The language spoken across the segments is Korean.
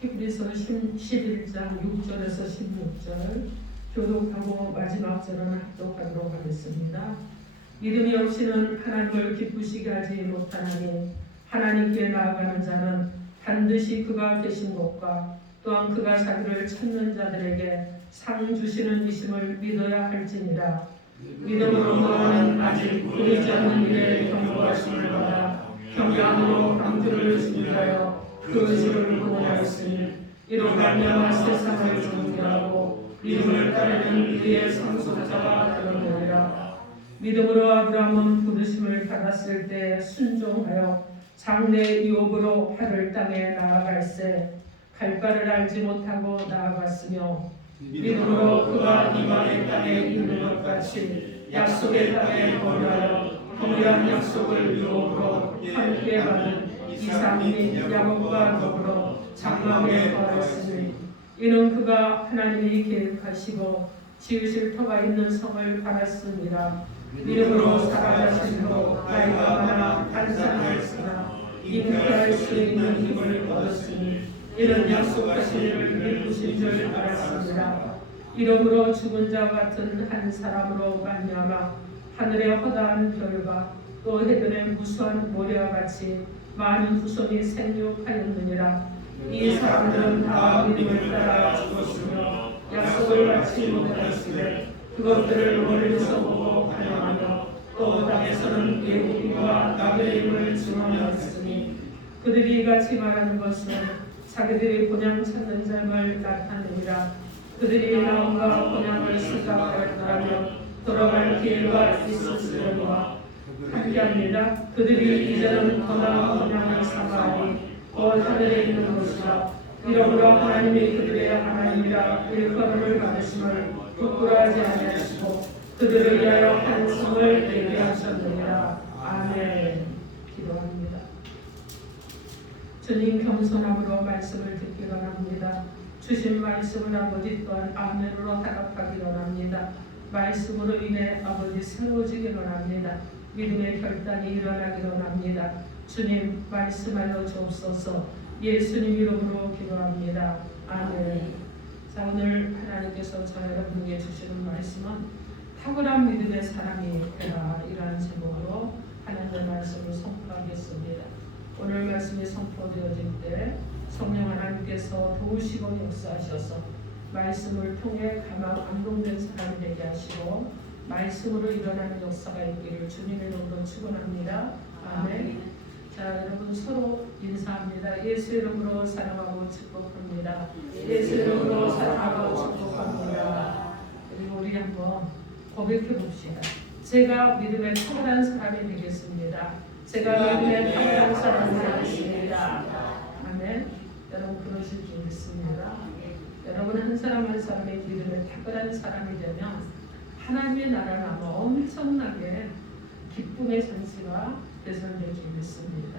히브리서 11장 6절에서 16절 교독하고 마지막 절은 합독하도록 하겠습니다. 믿음이 없이는 하나님을 기쁘시게 하지 못하나니 하나님께 나아가는 자는 반드시 그가 계신 곳과 또한 그가 자기를 찾는 자들에게 상 주시는 이심을 믿어야 할지니라. 믿음으로 너는 아직 보이지 않는 일에 경고하심을 받아 경외함으로 방주를 준비하여 그 의지를 구원하였으니 이로 말미암아 세상을 존귀하고 믿음을 따르는 그의 상속자가 되었느니라. 믿음으로 아브라함은 부르심을 받았을 때 순종하여 장래 유업으로 하늘 땅에 나아갈새 갈바를 알지 못하고 나아갔으며 믿음으로 그가 이방의 땅에 있는 것 같이 약속의 땅에 거류하여 동일한 약속을 유업으로 함께 받은 이삭 및 야곱과 더불어 장막에 거하였으니 이는 그가 하나님이 계획하시고 지으실 터가 있는 성을 받았습니다. 믿음으로 사라 자신도 나이가 많아 간사하였으나 잉태할 수 있는 힘을 얻었으니 이런 약속하신 이를 믿으신 줄 알았습니다. 이러므로 죽은 자 같은 한 사람으로 말미암아 하늘의 허다한 별과 또 해변의 무수한 모래와 같이 많은 후손이 생육하였느니라. 이 사람들은 다 믿음을 따라 죽었으며 약속을 받지 못하였으되 그것들을 멀리서 보고 환영하며 또 땅에서는 예국인과 나그네임을 증언하였으니 그들이 이같이 말하는 것은 자기들이 본향 찾는 삶을 나타내니라. 그들이 나음과 본향을 생각하였더라면 돌아갈 기회가 있었으려니와 함께합니다. 그들이 이제는 더 나은 본향을 삼아하니 곧 하늘에 있는 것이라. 이러므로 하나님이 그들의 하나님이라 일컬음을 받으심을 부끄러워하지 아니하시고 그들을 위하여 한 성을 예비하셨느니라. 아멘. 기도합니다. 주님, 겸손함으로 말씀을 듣기 원합니다. 주신 말씀을 아버지 또한 아멘으로 답합하기 원합니다. 말씀으로 인해 아버지 새로워지기 원합니다. 믿음의 결단이 일어나기 원합니다. 주님, 말씀하여 주옵소서. 예수님 이름으로 기도합니다. 아멘. 자, 오늘 하나님께서 저 여러분에게 주시는 말씀은 탁월한 믿음의 사람이 되라, 이라는 제목으로 하나님의 말씀을 선포하겠습니다. 오늘 말씀이 선포되어질 때 성령 하나님께서 도우시고 역사하셔서 말씀을 통해 가망 안동된 사람이 되게 하시고 말씀으로 일어나는 역사가 있기를 주님의 이름으로 축원합니다. 아멘. 자, 여러분 서로 인사합니다. 예수 이름으로 사랑하고 축복합니다. 예수 이름으로 사랑하고 축복합니다. 그리고 우리 한번 고백해 봅시다. 제가 믿음의 탁월한 사람이 되겠습니다. 제가 믿음의 탁월한 사람이 되겠습니다. 아멘. 여러분 그러실 줄 믿습니다. 여러분 한 사람 한 사람의 믿음의 탁월한 사람이 되면 하나님의 나라는 아마 엄청나게 기쁨의 잔치가 개선될 줄 믿습니다.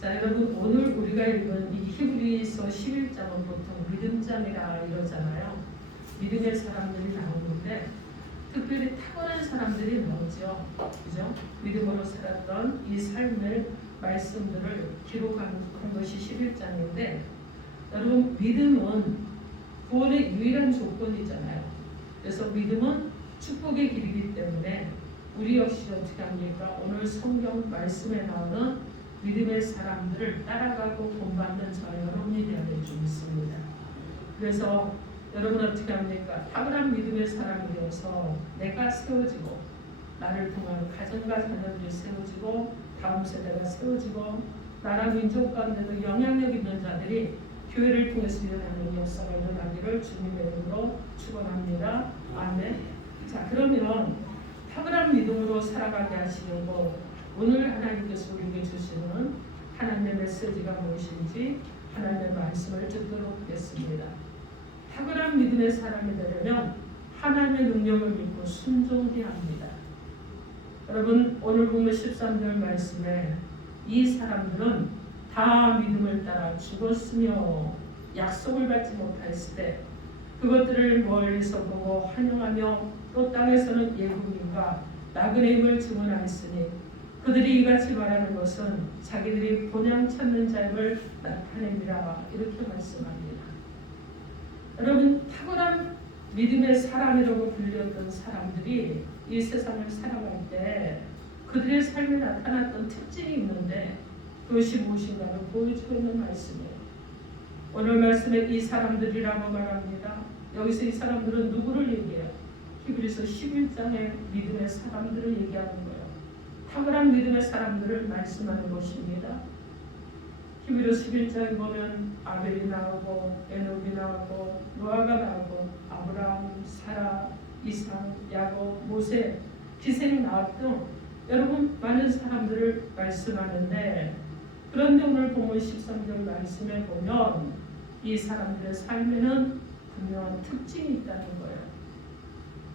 자, 여러분 오늘 우리가 읽은 이 히브리서 11장은 보통 믿음장이라 이러잖아요. 믿음의 사람들이 나오는데 특별히 탁월한 사람들이 나오죠. 그죠? 믿음으로 살았던 이 삶의 말씀들을 기록한 것이 11장인데 여러분 믿음은 구원의 유일한 조건이잖아요. 그래서 믿음은 축복의 길이기 때문에 우리 역시 어떻게 합니까? 오늘 성경 말씀에 나오는 믿음의 사람들을 따라가고 본받는 저 여러분이 되어야 될 줄 믿습니다. 그래서 여러분 어떻게 합니까? 탁월한 믿음의 사람이 되어서 내가 세워지고 나를 통한 가정과 자녀들이 세워지고 다음 세대가 세워지고 나라 민족 가운데도 영향력 있는 자들이 교회를 통해서 일어나는 역사가 일어나기를 주님의 이름으로 축원합니다. 아멘. 자, 그러면 탁월한 믿음으로 살아가게 하시려고 오늘 하나님께서 우리에게 주시는 하나님의 메시지가 무엇인지 하나님의 말씀을 듣도록 하겠습니다. 탁월한 믿음의 사람이 되려면 하나님의 능력을 믿고 순종해야 합니다. 여러분 오늘 보면 13절 말씀에 이 사람들은 다 믿음을 따라 죽었으며 약속을 받지 못하였을 때 그것들을 멀리서 보고 환영하며 또 땅에서는 예국인과 나그네임을 증언하였으니 그들이 이같이 말하는 것은 자기들이 본향 찾는 자임을 나타냅니다. 이렇게 말씀합니다. 여러분, 탁월한 믿음의 사람이라고 불렸던 사람들이 이 세상을 살아갈 때 그들의 삶에 나타났던 특징이 있는데 그것이 무엇인가를 보여주고 있는 말씀이에요. 오늘 말씀에 이 사람들이라고 말합니다. 여기서 이 사람들은 누구를 얘기해요? 히브리서 11장의 믿음의 사람들을 얘기하는 거예요. 탁월한 믿음의 사람들을 말씀하는 것입니다. 히브리서 11장에 보면 아벨이 나오고 에녹이 나오고 노아가 나오고 아브라함, 사라, 이삭, 야곱, 모세, 기생이 나왔던 여러분 많은 사람들을 말씀하는데, 그런데 오늘 본문 13절 말씀에 보면 이 사람들의 삶에는 분명한 특징이 있다는 거예요.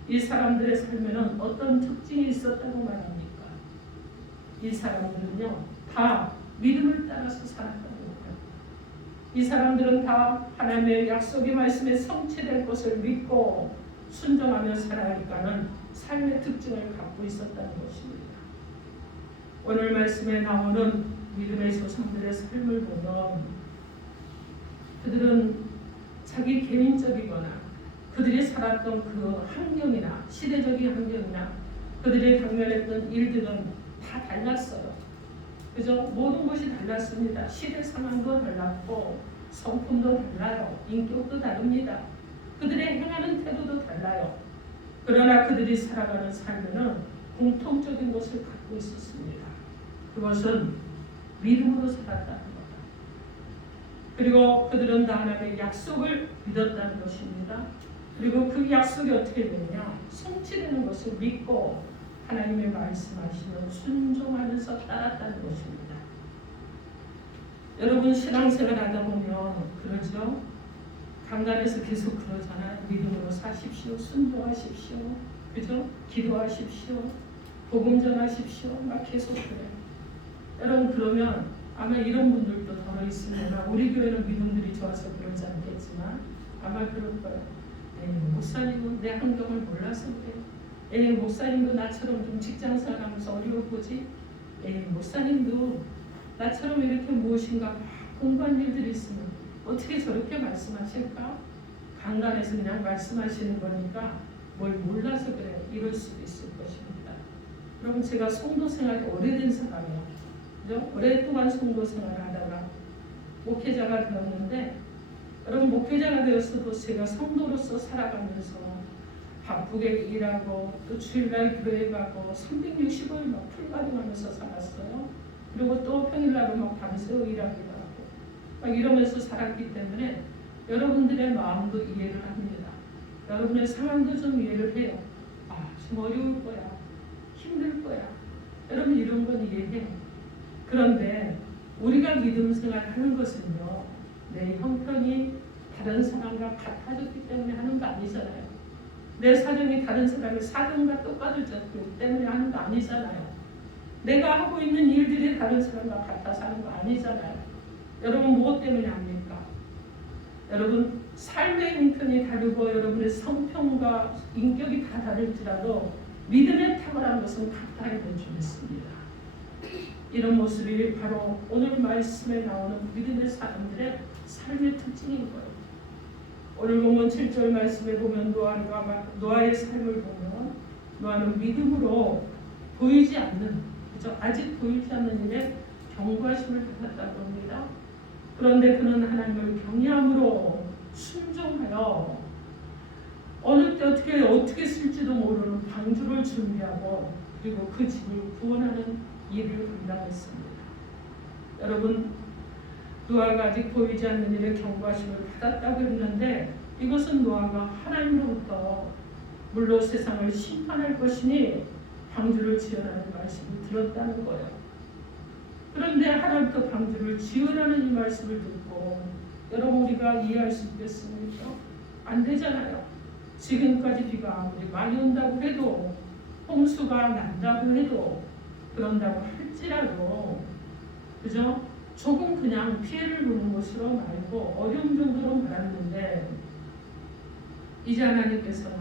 이 사람들의 삶에는 어떤 특징이 있었다고 말합니까? 이 사람들은요, 다 믿음을 따라서 살았다는 거예요. 이 사람들은 다 하나님의 약속의 말씀에 성취될 것을 믿고 순종하며 살아가는 삶의 특징을 갖고 있었다는 것입니다. 오늘 말씀에 나오는 믿음의 조상들의 삶을 보면 그들은 자기 개인적이거나 그들이 살았던 그 환경이나 시대적인 환경이나 그들이 당면했던 일들은 다 달랐어요. 그죠? 모든 것이 달랐습니다. 시대 상황도 달랐고 성품도 달라요. 인격도 다릅니다. 그들의 행하는 태도도 달라요. 그러나 그들이 살아가는 삶에는 공통적인 것을 갖고 있었습니다. 그것은 믿음으로 살았다는 것. 그리고 그들은 다 하나님의 약속을 믿었다는 것입니다. 그리고 그 약속이 어떻게 되느냐? 성취되는 것을 믿고 하나님의 말씀하시면 순종하면서 따랐다는 것입니다. 여러분 신앙생활 하다 보면 그러죠? 강단에서 계속 그러잖아요. 믿음으로 사십시오. 순종하십시오. 그죠? 기도하십시오. 복음 전하십시오. 막 계속 그래요. 여러분 그러면 아마 이런 분들도 더 있으려나, 우리 교회는 믿음들이 좋아서 그러지 않겠지만 아마 그럴 거예요. 목사님은 내 환경을 몰라서 그래. 목사님도 나처럼 좀 직장생활하면서 어려워보지. 목사님도 나처럼 이렇게 무엇인가 막 공부한 일들이 있으면 어떻게 저렇게 말씀하실까? 강단에서 그냥 말씀하시는 거니까 뭘 몰라서 그래. 이럴 수도 있을 것입니다. 그럼 제가 성도 생활이 오래된 사람이에요. 오랫동안 성도 생활을 하다가 목회자가 되었는데, 여러분 목회자가 되었어도 제가 성도로서 살아가면서 바쁘게 일하고 또 주일날 교회 가고 365일 막 풀가동하면서 살았어요. 그리고 또 평일날은 막 밤새워 일하기도 하고 막 이러면서 살았기 때문에 여러분들의 마음도 이해를 합니다. 여러분의 상황도 좀 이해를 해요. 좀 어려울 거야. 힘들 거야. 여러분 이런 건 이해해요. 그런데 우리가 믿음 생활하는 것은요, 내 형편이 다른 사람과 같아졌기 때문에 하는 거 아니잖아요. 내 사정이 다른 사람의 사정과 똑같아졌기 때문에 하는 거 아니잖아요. 내가 하고 있는 일들이 다른 사람과 같아서 하는 거 아니잖아요. 여러분 무엇 때문에 합니까? 여러분 삶의 형편이 다르고 여러분의 성품과 인격이 다 다를지라도 믿음에 탁월한 것은 같아야 될 줄 믿습니다. 이런 모습이 바로 오늘 말씀에 나오는 믿음의 사람들의 삶의 특징인 거예요. 오늘 본문 7절 말씀에 보면 노아의 삶을 보면 노아는 믿음으로 보이지 않는, 그죠? 아직 보이지 않는 일에 경고하심을 받았다고 합니다. 그런데 그는 하나님을 경외함으로 순종하여 어느 때 어떻게 쓸지도 모르는 방주를 준비하고 그리고 그 집을 구원하는 일을 감당했습니다. 여러분 노아가 아직 보이지 않는 일에 경고하심을 받았다고 했는데 이것은 노아가 하나님으로부터 물로 세상을 심판할 것이니 방주를 지으라는 말씀을 들었다는 거예요. 그런데 하나님부터 방주를 지으라는 이 말씀을 듣고 여러분 우리가 이해할 수 있겠습니까? 안 되잖아요. 지금까지 비가 아무리 많이 온다고 해도 홍수가 난다고 해도 그런다고 할지라도 그죠? 조금 그냥 피해를 보는 것으로 말고 어려운 정도로 말았는데 이제 하나님께서는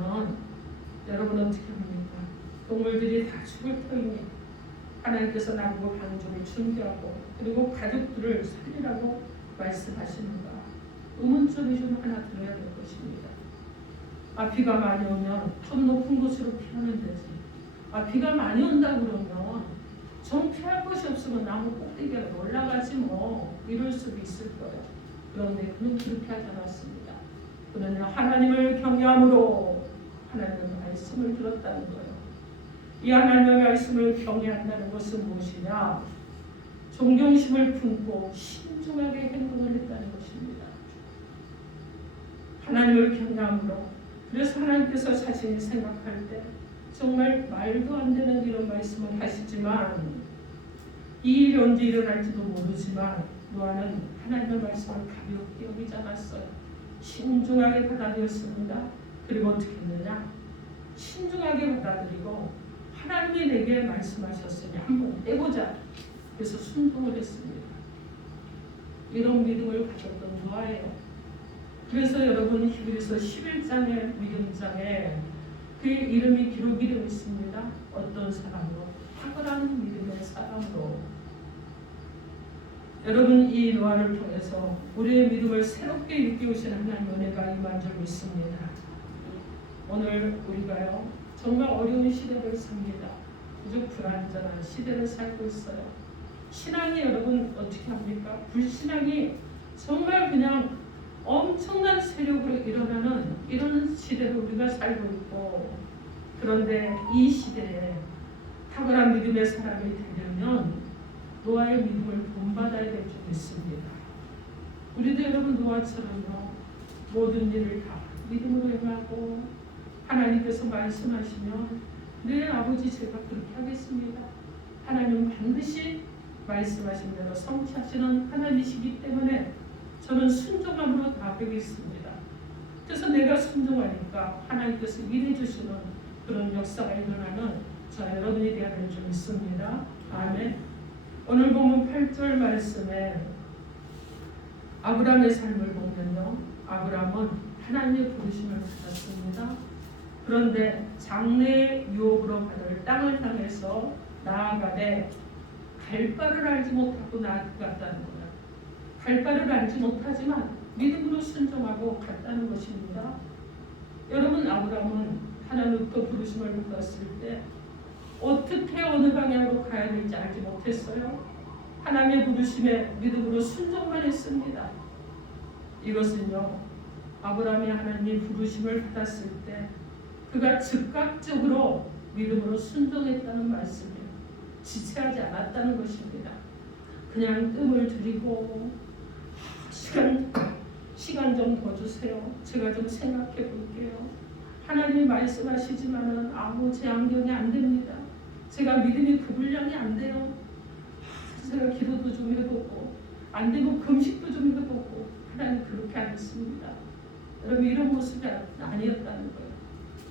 여러분 어떻게 합니까? 동물들이 다 죽을 터이니 하나님께서 나보고 방주를 준비하고 그리고 가족들을 살리라고 말씀하시는가? 의문점이 좀 하나 들어야 될 것입니다. 비가 많이 오면 좀 높은 곳으로 피하면 되지. 비가 많이 온다 그러면 좀 피할 곳이 없으면 나무 꼭대기에 올라가지 뭐 이럴 수도 있을 거예요. 그런데 그는 그렇게 하지 않았습니다. 그는 하나님을 경외함으로 하나님의 말씀을 들었다는 거예요. 이 하나님의 말씀을 경외한다는 것은 무엇이냐? 존경심을 품고 신중하게 행동을 했다는 것입니다. 하나님을 경외함으로. 그래서 하나님께서 자신이 생각할 때 정말 말도 안 되는 이런 말씀을 하시지만 이 일이 언제 일어날지도 모르지만 노아는 하나님의 말씀을 가볍게 여기지 않았어요. 신중하게 받아들였습니다. 그리고 어떻게 했느냐? 신중하게 받아들이고 하나님이 내게 말씀하셨으니 한번 해보자. 그래서 순종을 했습니다. 이런 믿음을 가졌던 노아예요. 그래서 여러분 히브리서 11장의 믿음장에 그의 이름이 기록이 되어 있습니다. 어떤 사람으로? 탁월한 믿음의 사람으로. 여러분 이 노아를 통해서 우리의 믿음을 새롭게 일깨우시는 하나님의 은혜가 임한 줄 믿습니다. 오늘 우리가요 정말 어려운 시대를 삽니다. 아주 불안전한 시대를 살고 있어요. 신앙이 여러분 어떻게 합니까? 불신앙이 정말 그냥 엄청난 세력으로 일어나는 이런 시대를 우리가 살고 있고, 그런데 이 시대에 탁월한 믿음의 사람이 되려면 노아의 믿음을 본받아야 될 줄 믿습니다. 우리도 여러분 노아처럼요 모든 일을 다 믿음으로 행하고 하나님께서 말씀하시면 네 아버지 제가 그렇게 하겠습니다. 하나님은 반드시 말씀하신 대로 성취하시는 하나님이시기 때문에 저는 순종함으로 답하겠습니다. 그래서 내가 순종하니까 하나님께서 일해주시는 그런 역사가 일어나는 저 여러분이 되어야 될 줄 믿습니다. 아멘. 오늘 보면 8절 말씀에 아브라함의 삶을 보면요, 아브라함은 하나님의 부르심을 받았습니다. 그런데 장래의 유업으로 받을 땅을 향해서 나아가되 갈 바를 알지 못하고 나아갔다는 거예요. 갈 바를 알지 못하지만 믿음으로 순종하고 갔다는 것입니다. 여러분 아브라함은 하나님부터 부르심을 받았을 때 어떻게 어느 방향으로 가야 될지 알지 못했어요. 하나님의 부르심에 믿음으로 순종만 했습니다. 이것은요 아브라함이 하나님의 부르심을 받았을 때 그가 즉각적으로 믿음으로 순종했다는 말씀이에요. 지체하지 않았다는 것입니다. 그냥 뜸을 들이고 시간 좀 더 주세요. 제가 좀 생각해 볼게요. 하나님이 말씀하시지만은 아무 제 안경이 안 됩니다. 제가 믿음이 그 분량이 안 돼요. 제가 기도도 좀 해보고 안 되고 금식도 좀 해보고 하나님 그렇게 안 했습니다. 여러분 이런 모습이 아니었다는 거예요.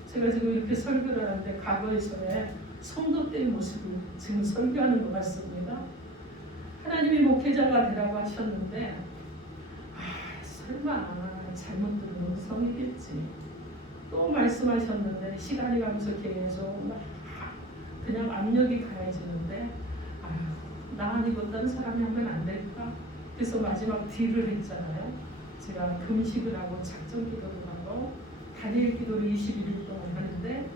제가 지금 이렇게 설교를 하는데 과거에서의 성도 때의 모습을 지금 설교하는 것 같습니다. 하나님이 목회자가 되라고 하셨는데 설마 잘못 들은 음성이겠지. 또 말씀하셨는데 시간이 가면서 계속 막 그냥 압력이 가해지는데 나 아니고 다른 사람이 하면 안 될까? 그래서 마지막 딜을 했잖아요. 제가 금식을 하고 작전 기도를 하고 단일 기도를 21일 동안 하는데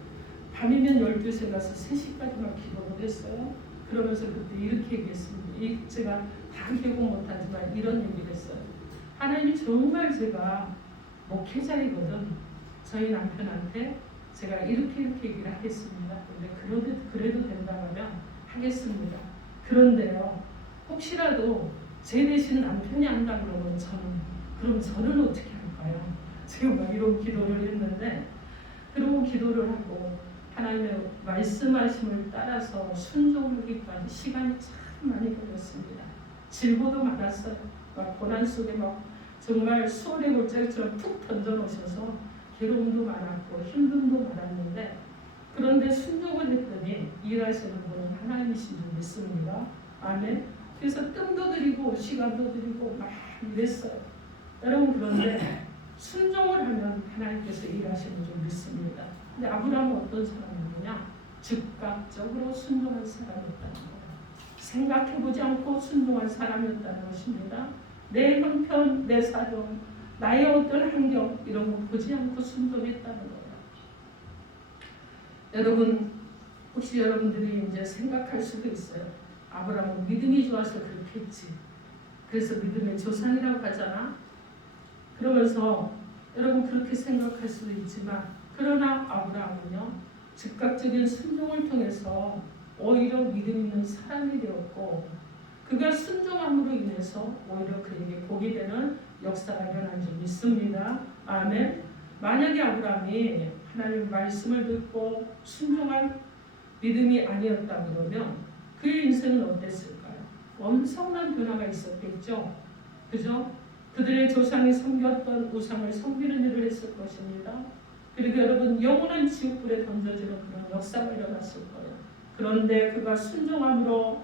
밤이면 12시에 가서 3시까지만 기도를 했어요. 그러면서 그때 이렇게 얘기했습니다. 제가 다 기억 못하지만 이런 얘기를 했어요. 하나님이 정말 제가 목회자이거든. 저희 남편한테 제가 이렇게 얘기를 하겠습니다. 근데 그래도 된다면 하겠습니다. 그런데요, 혹시라도 제 대신 남편이 한다 그러면 그럼 저는 어떻게 할까요? 제가 막 이런 기도를 했는데, 그러고 기도를 하고 하나님의 말씀하심을 따라서 순종하기까지 시간이 참 많이 걸렸습니다. 질고도 많았어요. 막 고난 속에 막 정말 수월의 골짜기처럼 툭 던져놓으셔서 괴로움도 많았고 힘듦도 많았는데, 그런데 순종을 했더니 일하시는 분은 하나님이신 줄 믿습니다. 아멘. 그래서 뜸도 들이고 시간도 들이고 막 이랬어요. 여러분 그런데 순종을 하면 하나님께서 일하시는 줄 믿습니다. 근데 아브라함은 어떤 사람이냐? 즉각적으로 순종한 사람이었다는 거예요. 생각해보지 않고 순종한 사람이었다는 것입니다. 내 형편, 내 사정, 나의 어떤 환경 이런 거 보지 않고 순종했다는 거예요. 여러분, 혹시 여러분들이 이제 생각할 수도 있어요. 아브라함은 믿음이 좋아서 그렇게 했지. 그래서 믿음의 조상이라고 하잖아. 그러면서 여러분 그렇게 생각할 수도 있지만, 그러나 아브라함은요, 즉각적인 순종을 통해서 오히려 믿음 있는 사람이 되었고, 그가 순종함으로 인해서 오히려 그에게 복이 되는 역사가 일어난 줄 믿습니다. 아멘. 만약에 아브라함이 하나님의 말씀을 듣고 순종한 믿음이 아니었다 그러면 그의 인생은 어땠을까요? 엄청난 변화가 있었겠죠. 그죠? 그들의 조상이 섬겼던 우상을 섬기는 일을 했을 것입니다. 그리고 여러분, 영원한 지옥불에 던져지는 그런 역사가 일어났을 거예요. 그런데 그가 순종함으로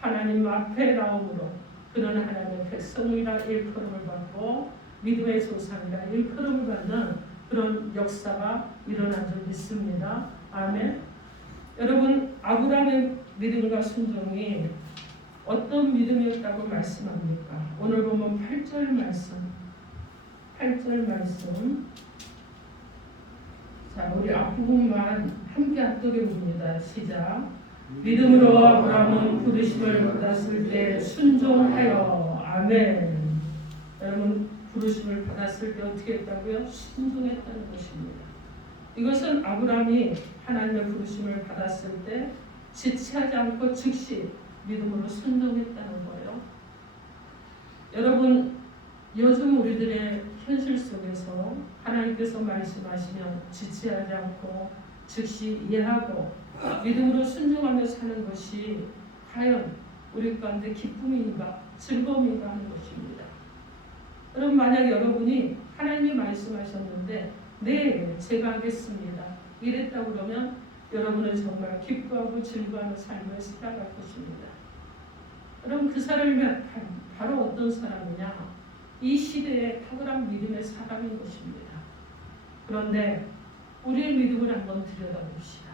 하나님 앞에 나옴으로 그는 하나님의 백성이라 일컬음을 받고 믿음의 조상이라 일컬음을 받는 그런 역사가 일어난 줄 믿습니다. 아멘. 여러분, 아브라함의 믿음과 순종이 어떤 믿음이었다고 말씀합니까? 오늘 보면 8절 말씀. 자, 우리 앞부분만 함께 합독해 봅니다. 시작. 믿음으로 아브라함은 부르심을 받았을 때 순종하여. 아멘. 여러분, 부르심을 받았을 때 어떻게 했다고요? 순종했다는 것입니다. 이것은 아브라함이 하나님의 부르심을 받았을 때 지체하지 않고 즉시 믿음으로 순종했다는 거예요. 여러분, 요즘 우리들의 현실 속에서 하나님께서 말씀하시면 지체하지 않고 즉시 이해하고 믿음으로 순종하며 사는 것이 과연 우리 가운데 기쁨인가 즐거움인가 하는 것입니다. 여러분, 만약 여러분이 하나님이 말씀하셨는데 네, 제가 하겠습니다 이랬다 그러면 여러분은 정말 기뻐하고 즐거워하는 삶을 살아갈 것입니다. 여러분, 그 사람이 바로 어떤 사람이냐? 이 시대의 탁월한 믿음의 사람인 것입니다. 그런데 우리의 믿음을 한번 들여다봅시다.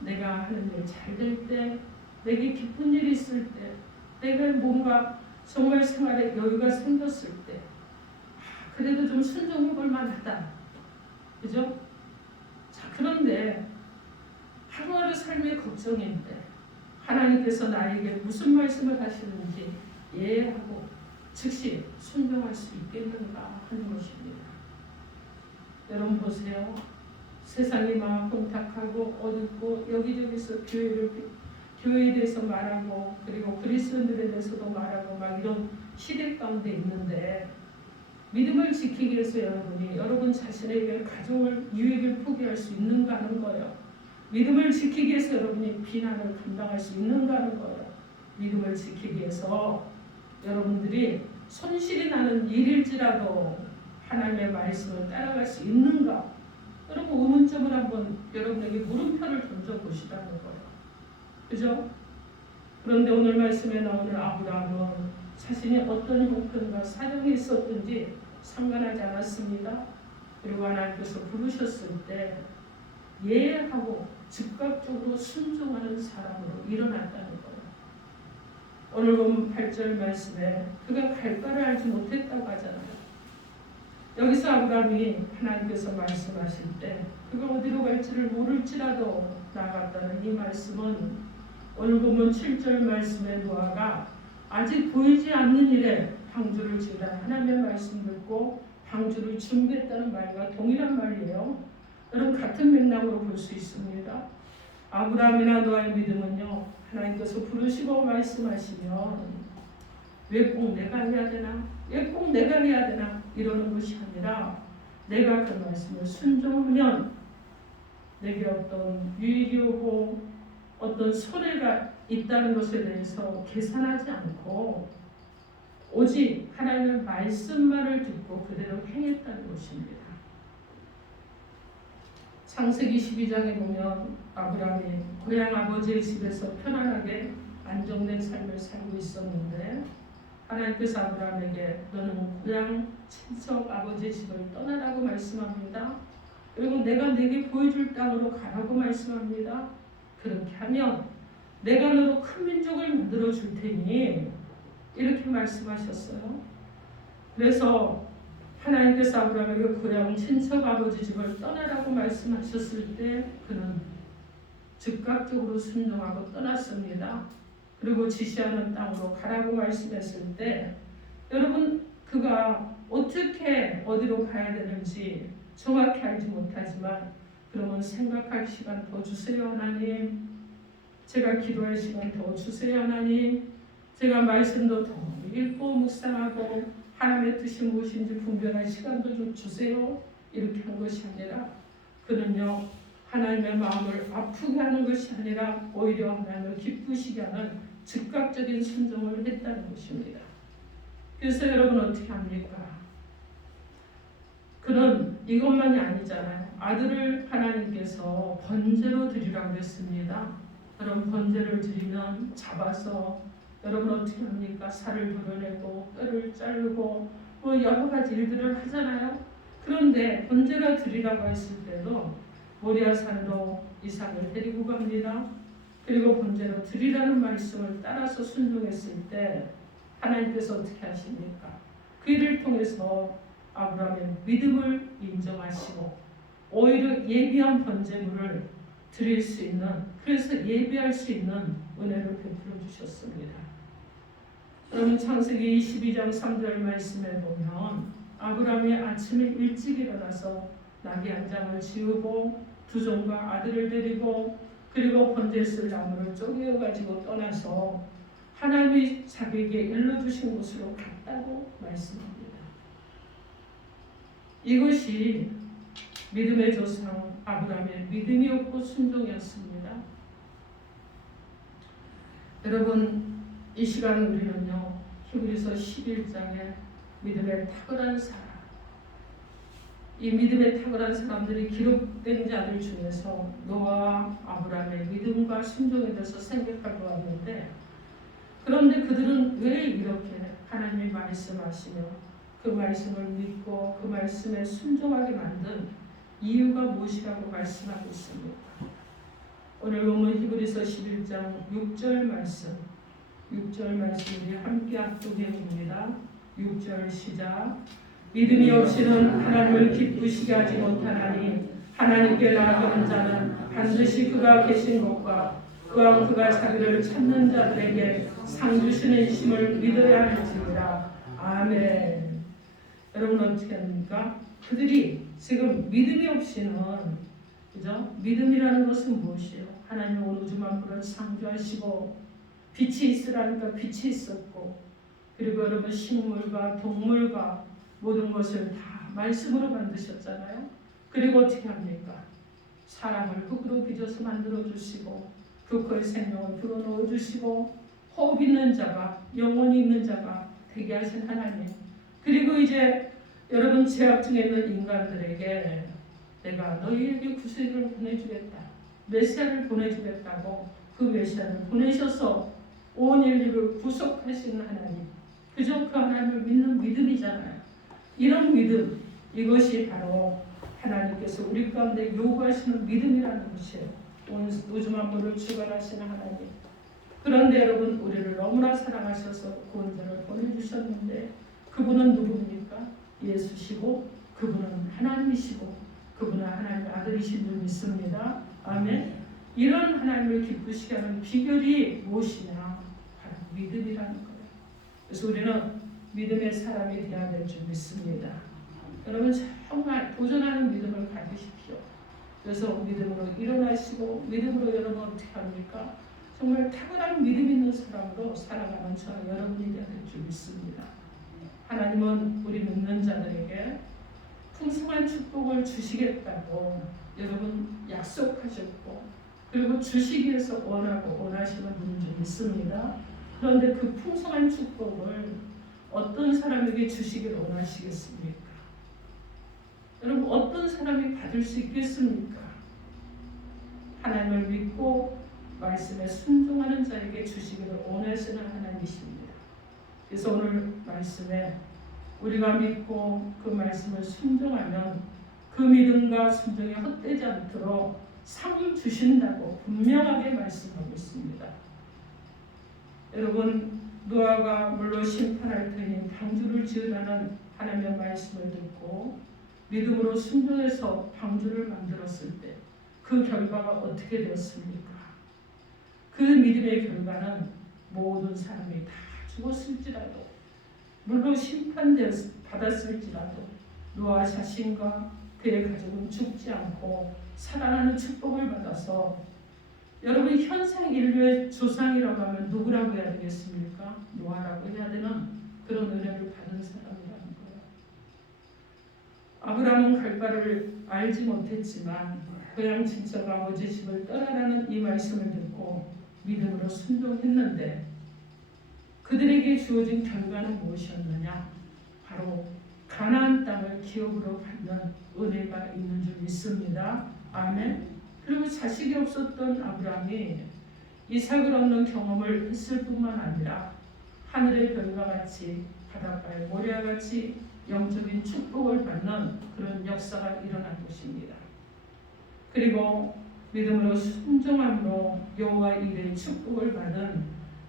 내가 하는 일 잘 될 때, 내게 기쁜 일이 있을 때, 내가 뭔가 정말 생활에 여유가 생겼을 때, 그래도 좀 순종해 볼 만하다. 그죠? 자, 그런데 하루하루 삶의 걱정인데 하나님께서 나에게 무슨 말씀을 하시는지 이해하고 즉시 순종할 수 있겠는가 하는 것입니다. 여러분 보세요. 세상이 막 혼탁하고 어둡고 여기저기서 교회에 대해서 말하고 그리고 그리스도인들에 대해서도 말하고 막 이런 시대 가운데 있는데 믿음을 지키기 위해서 여러분 자신에게 가족을 유익을 포기할 수 있는가 하는 거예요. 믿음을 지키기 위해서 여러분이 비난을 감당할 수 있는가 하는 거예요. 믿음을 지키기 위해서 여러분들이 손실이 나는 일일지라도 하나님의 말씀을 따라갈 수 있는가? 여러분, 의문점을 한번 여러분에게 물음표를 던져보시라는 거예요. 그죠? 그런데 오늘 말씀에 나오는 아브라함은 자신이 어떤 형편과 사정이 있었든지 상관하지 않았습니다. 그리고 하나님께서 부르셨을 때 예하고 즉각적으로 순종하는 사람으로 일어났다는 거예요. 오늘 보면 8절 말씀에 그가 갈 바를 알지 못했다고 하잖아요. 여기서 아브라함이 하나님께서 말씀하실 때 그가 어디로 갈지를 모를지라도 나아갔다는 이 말씀은 오늘 보면 7절 말씀에 노아가 아직 보이지 않는 일에 방주를 지으라 하나님의 말씀 듣고 방주를 준비했다는 말과 동일한 말이에요. 여러분, 같은 맥락으로 볼 수 있습니다. 아브라함이나 노아의 믿음은요, 하나님께서 부르시고 말씀하시면 왜 꼭 내가 해야 되나? 왜 꼭 내가 해야 되나? 이러는 것이 아니라 내가 그 말씀을 순종하면 내게 어떤 유익이 오고 어떤 손해가 있다는 것에 대해서 계산하지 않고 오직 하나님의 말씀만을 듣고 그대로 행했다는 것입니다. 창세기 12장에 보면 아브라함이 고향 아버지의 집에서 편안하게 안정된 삶을 살고 있었는데 하나님께서 아브라함에게 너는 고향 친척 아버지의 집을 떠나라고 말씀합니다. 그리고 내가 네게 보여줄 땅으로 가라고 말씀합니다. 그렇게 하면 내가 너로 큰 민족을 만들어 줄 테니 이렇게 말씀하셨어요. 그래서 하나님께서 아브라함에게 고향 친척 아버지 집을 떠나라고 말씀하셨을 때 그는 즉각적으로 순종하고 떠났습니다. 그리고 지시하는 땅으로 가라고 말씀했을 때 여러분 그가 어떻게 어디로 가야 되는지 정확히 알지 못하지만 그러면 생각할 시간 더 주세요 하나님. 제가 기도할 시간 더 주세요 하나님. 제가 말씀도 더 읽고 묵상하고 하나님의 뜻이 무엇인지 분별할 시간도 좀 주세요. 이렇게 한 것이 아니라 그는요 하나님의 마음을 아프게 하는 것이 아니라 오히려 하나님을 기쁘시게 하는 즉각적인 순종을 했다는 것입니다. 그래서 여러분 어떻게 합니까? 그는 이것만이 아니잖아요. 아들을 하나님께서 번제로 드리라고 했습니다. 그럼 번제를 드리면 잡아서 여러분 어떻게 합니까? 살을 드러내고 뼈를 자르고 뭐 여러 가지 일들을 하잖아요. 그런데 번제를 드리라고 했을 때도 모리아산으로 이삭을 데리고 갑니다. 그리고 번제로 드리라는 말씀을 따라서 순종했을 때 하나님께서 어떻게 하십니까? 그 일을 통해서 아브라함의 믿음을 인정하시고 오히려 예비한 번제물을 드릴 수 있는, 그래서 예비할 수 있는 은혜를 베풀어 주셨습니다. 여러분 창세기 22장 3절 말씀에 보면 아브라함이 아침에 일찍 일어나서 나귀 한 장을 지우고 두 종과 아들을 데리고 그리고 번제 쓸 나무를 쪼개어 가지고 떠나서 하나님이 자기에게 일러주신 곳으로 갔다고 말씀합니다. 이것이 믿음의 조상 아브라함의 믿음이었고 순종이었습니다. 여러분 이 시간 우리는요 히브리서 11장에 믿음의 탁월한 사람, 이 믿음의 탁월한 사람들이 기록된 자들 중에서 노아와 아브라함의 믿음과 순종에 대해서 생각할 것 같는데, 그런데 그들은 왜 이렇게 하나님이 말씀하시며 그 말씀을 믿고 그 말씀에 순종하게 만든 이유가 무엇이라고 말씀하고 있습니까? 오늘 본문 히브리서 11장 6절 말씀, 6절 말씀을 함께 합독해 봅니다. 6절 시작. 믿음이 없이는 하나님을 기쁘시게 하지 못하나니 하나님께 나아가는 자는 반드시 그가 계신 것과 또한 그가 자기를 찾는 자들에게 상 주시는 이심을 믿어야 할지니라. 아멘. 여러분 어떻게 합니까? 그들이 지금 믿음이 없이는, 그죠? 믿음이라는 것은 무엇이에요? 하나님은 온 우주 만물을 창조하시고 빛이 있으라니까 빛이 있었고, 그리고 여러분 식물과 동물과 모든 것을 다 말씀으로 만드셨잖아요. 그리고 어떻게 합니까? 사람을 흙으로 빚어서 만들어 주시고 그 코에 생명을 불어넣어 주시고 호흡 있는 자가, 영혼이 있는 자가 되게 하신 하나님. 그리고 이제 여러분 죄악 중에 있는 인간들에게 내가 너희에게 구세주를 보내주겠다, 메시아를 보내주겠다고 그 메시아를 보내셔서 온 인류를 구속하시는 하나님, 그저 그 하나님을 믿는 믿음이잖아요. 이런 믿음, 이것이 바로 하나님께서 우리 가운데 요구하시는 믿음이라는 것이에요. 온 우주 만물을 주관하시는 하나님. 그런데 여러분 우리를 너무나 사랑하셔서 구원자를 보내주셨는데 그분은 누구입니까? 예수시고 그분은 하나님이시고 그분은 하나님의 아들이신 줄 믿습니다. 아멘. 이런 하나님을 기쁘시게 하는 비결이 무엇이냐? 바로 믿음이라는 거예요. 그래서 우리는 믿음의 사람이 되어야 될 줄 믿습니다. 여러분 정말 도전하는 믿음을 가지십시오. 그래서 믿음으로 일어나시고 믿음으로 여러분 어떻게 합니까? 정말 탁월한 믿음 있는 사람으로 살아가는 저 여러분이 되어야 될 줄 믿습니다. 하나님은 우리 믿는 자들에게 풍성한 축복을 주시겠다고 여러분 약속하셨고, 그리고 주시기 위해서 원하고 원하시는 분인 줄 믿습니다. 그런데 그 풍성한 축복을 어떤 사람에게 주시기를 원하시겠습니까? 여러분 어떤 사람이 받을 수 있겠습니까? 하나님을 믿고 말씀에 순종하는 자에게 주시기를 원하시는 하나님이십니다. 그래서 오늘 말씀에 우리가 믿고 그 말씀을 순종하면 그 믿음과 순종이 헛되지 않도록 상 주신다고 분명하게 말씀하고 있습니다. 여러분 노아가 물로 심판할 테니 방주를 지으라는 하나님의 말씀을 듣고 믿음으로 순종해서 방주를 만들었을 때 그 결과가 어떻게 되었습니까? 그 믿음의 결과는 모든 사람이 다 죽었을지라도 물로 심판받았을지라도 노아 자신과 그의 가족은 죽지 않고 살아나는 축복을 받아서 여러분 현생 인류의 조상이라고 하면 누구라고 해야 되겠습니까? 노아라고 해야 되는 그런 은혜를 받은 사람이라는 거예요. 아브라함은 결과를 알지 못했지만 고향 친척 아버지 집을 떠나라는 이 말씀을 듣고 믿음으로 순종했는데 그들에게 주어진 결과는 무엇이었느냐? 바로 가나안 땅을 기업으로 받는 은혜가 있는 줄 믿습니다. 아멘. 그리고 자식이 없었던 아브라함이 이삭을 얻는 경험을 했을 뿐만 아니라 하늘의 별과 같이 바닷가의 모래와 같이 영적인 축복을 받는 그런 역사가 일어난 것입니다. 그리고 믿음으로 순종함으로 여호와 일의 축복을 받은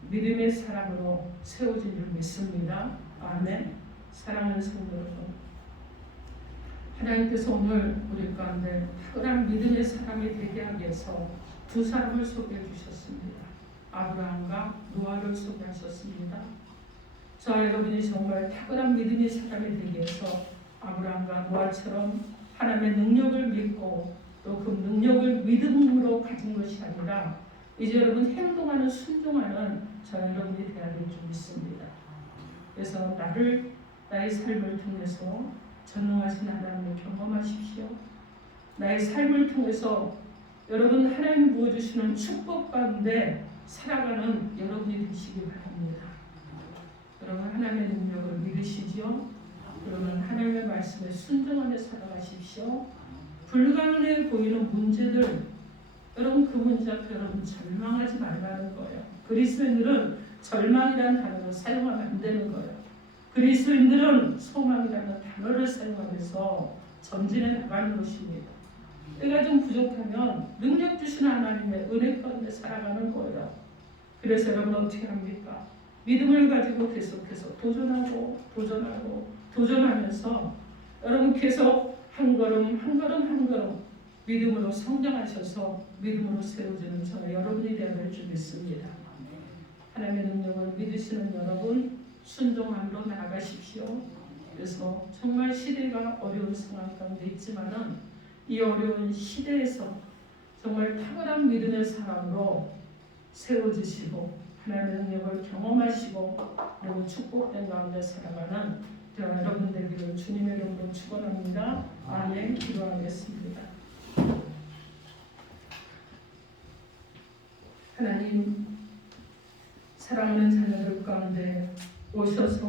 믿음의 사람으로 세워진 줄 믿습니다. 아멘. 사랑하는 성도 여러분, 하나님께서 오늘 우리 가운데 탁월한 믿음의 사람이 되게 하기 위해서 두 사람을 소개해 주셨습니다. 아브라함과 노아를 소개하셨습니다. 저와 여러분이 정말 탁월한 믿음의 사람이 되기 위해서 아브라함과 노아처럼 하나님의 능력을 믿고 또 그 능력을 믿음으로 가진 것이 아니라 이제 여러분 행동하는 순종하는 저와 여러분이 되어야 될 줄 믿습니다. 그래서 나의 삶을 통해서 전능하신 하나님을 경험하십시오. 나의 삶을 통해서 여러분 하나님 부어주시는 축복 가운데 살아가는 여러분이 되시기 바랍니다. 여러분 하나님의 능력을 믿으시죠? 그러면 하나님의 말씀에 순종하며 살아가십시오. 불가능해 보이는 문제들, 여러분 그 문제 앞에 여러분 절망하지 말라는 거예요. 그리스도인들은 절망이라는 단어를 사용하면 안 되는 거예요. 그리스도인들은 소망이라는 단어를 사용하면서 전진해 나가는 것입니다. 때가 좀 부족하면 능력 주시는 하나님의 은혜 가운데 살아가는 거예요. 그래서 여러분 어떻게 합니까? 믿음을 가지고 계속해서 도전하면서 여러분 계속 한 걸음 믿음으로 성장하셔서 믿음으로 세워지는 저와 여러분이 되어야 될 줄 믿습니다. 하나님의 능력을 믿으시는 여러분 순종함으로 나아가십시오. 그래서 정말 시대가 어려운 상황 가운데 있지만은 이 어려운 시대에서 정말 탁월한 믿음의 사람으로 세워지시고 하나님의 능력을 경험하시고 그리고 축복된 가운데 살아가는 저와 여러분 되기를 주님의 이름으로 축원합니다. 아멘. 기도하겠습니다. 하나님, 사랑하는 자녀들 가운데 오셔서